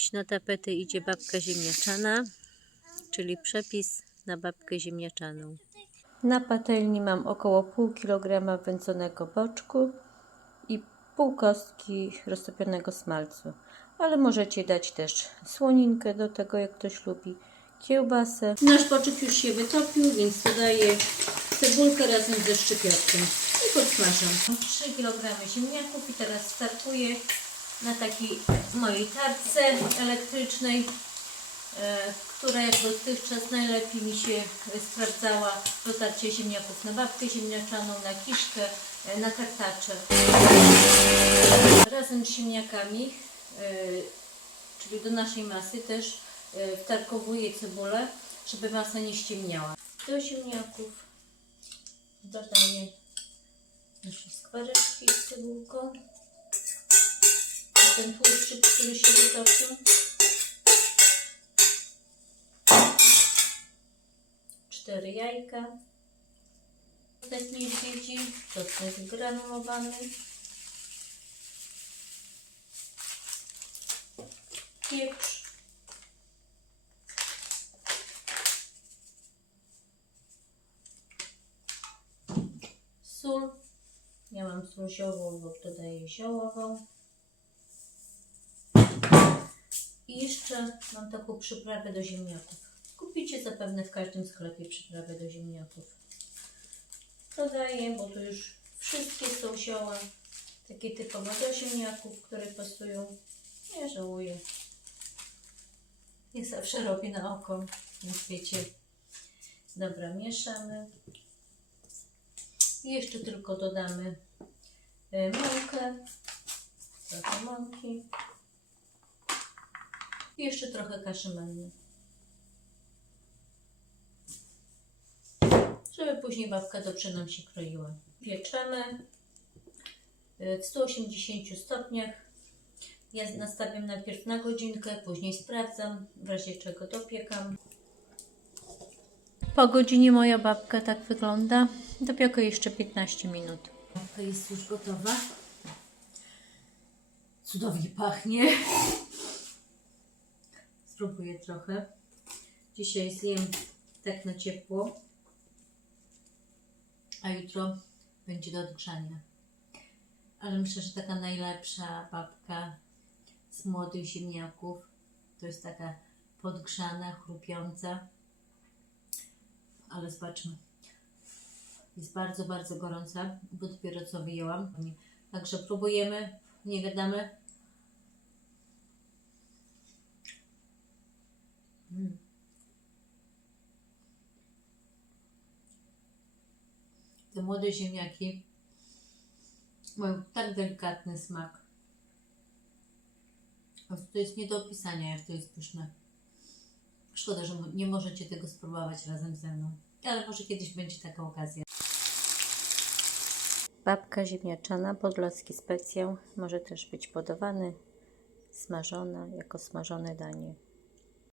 Dziś na tapetę idzie babka ziemniaczana, czyli przepis na babkę ziemniaczaną. Na patelni mam około pół kilograma wędzonego boczku i pół kostki roztopionego smalcu. Ale możecie dać też słoninkę do tego, jak ktoś lubi, kiełbasę. Nasz boczek już się wytopił, więc dodaję cebulkę razem ze szczypiorkiem i podsmażam. 3 kg ziemniaków i teraz startuję na takiej mojej tarce elektrycznej, e, która jak dotychczas najlepiej mi się sprawdzała do tarcia ziemniaków na babkę ziemniaczaną, na kiszkę, e, na kartacze. Razem z ziemniakami, e, czyli do naszej masy też wtarkowuję cebulę, żeby masa nie ściemniała. Do ziemniaków dodaję nasze skwareczki z cebulką ten tłuszczyk, który się wytopił. Cztery jajka. Czosnek niedźwiedzi, czosnek granulowany. Pieprz. Sól. Ja mam sól ziołową lub dodaję ziołową. I jeszcze mam taką przyprawę do ziemniaków. Kupicie zapewne w każdym sklepie przyprawę do ziemniaków. Dodaję, bo tu już wszystkie są zioła, takie typowe do ziemniaków, które pasują. Nie żałuję. Nie zawsze robię na oko, więc wiecie. Dobra, mieszamy. I jeszcze tylko dodamy e, mąkę, trochę mąki. I jeszcze trochę kaszy. Żeby później babka dobrze nam się kroiła. Pieczemy y, w 180 stopniach. Ja nastawiam najpierw na godzinkę, później sprawdzam, w razie czego dopiekam. Po godzinie moja babka tak wygląda. Dopiekę jeszcze 15 minut. Babka jest już gotowa. Cudownie pachnie. Spróbuję trochę. Dzisiaj zjem tak na ciepło, a jutro będzie do odgrzania. Ale myślę, że taka najlepsza babka z młodych ziemniaków to jest taka podgrzana, chrupiąca. Ale zobaczmy. Jest bardzo, bardzo gorąca, bo dopiero co wyjęłam. Także próbujemy, nie gadamy. Te młode ziemniaki mają tak delikatny smak. To jest nie do opisania, jak to jest pyszne. Szkoda, że nie możecie tego spróbować razem ze mną. Ale może kiedyś będzie taka okazja. Babka ziemniaczana, podlaski specjał, może też być podawany, smażona jako smażone danie.